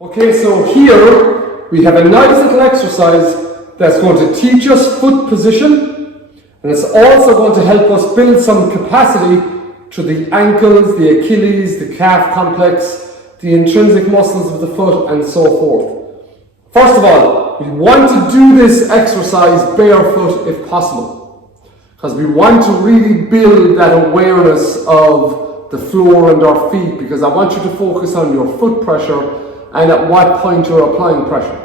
Okay, so here we have a nice little exercise that's going to teach us foot position, and it's also going to help us build some capacity to the ankles, the Achilles, the calf complex, the intrinsic muscles of the foot, and so forth. First of all, we want to do this exercise barefoot if possible, because we want to really build that awareness of the floor and our feet, because I want you to focus on your foot pressure and at what point you're applying pressure.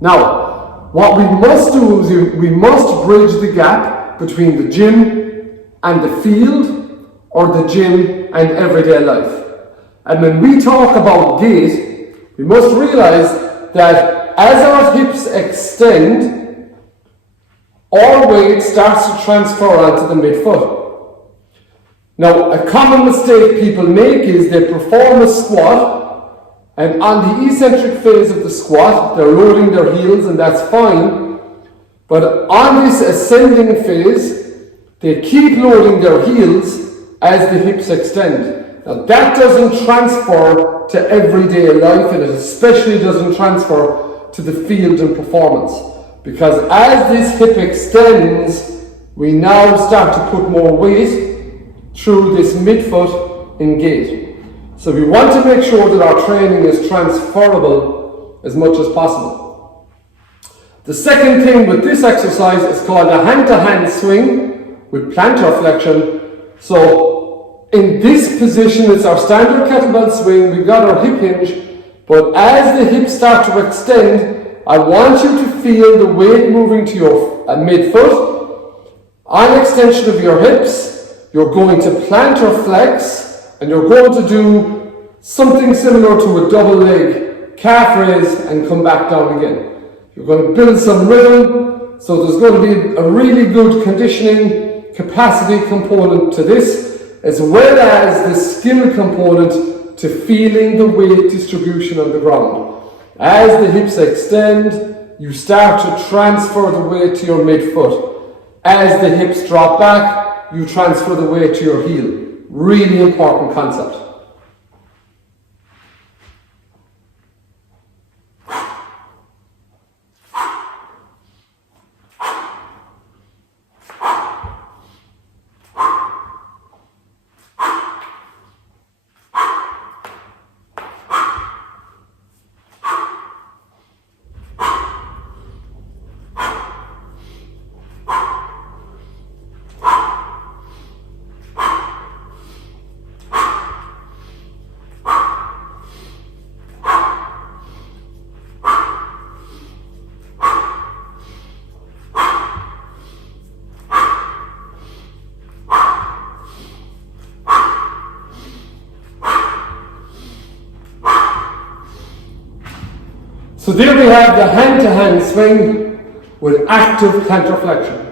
Now, what we must do is we must bridge the gap between the gym and the field, or the gym and everyday life. And when we talk about gait, we must realize that as our hips extend, our weight starts to transfer onto the midfoot. Now, a common mistake people make is they perform a squat, and on the eccentric phase of the squat, they're loading their heels, and that's fine. But on this ascending phase, they keep loading their heels as the hips extend. Now, that doesn't transfer to everyday life, and it especially doesn't transfer to the field and performance. Because as this hip extends, we now start to put more weight through this midfoot in gait. So we want to make sure that our training is transferable as much as possible. The second thing with this exercise is called a hand-to-hand swing with plantar flexion. So in this position, it's our standard kettlebell swing. We've got our hip hinge, but as the hips start to extend, I want you to feel the weight moving to your midfoot. On extension of your hips, you're going to plantar flex, and you're going to do something similar to a double leg calf raise and come back down again. You're going to build some rhythm, so there's going to be a really good conditioning capacity component to this, as well as the skill component to feeling the weight distribution on the ground. As the hips extend, you start to transfer the weight to your midfoot. As the hips drop back, you transfer the weight to your heel. Really important concept. So there we have the hand-to-hand swing with active plantar flexion.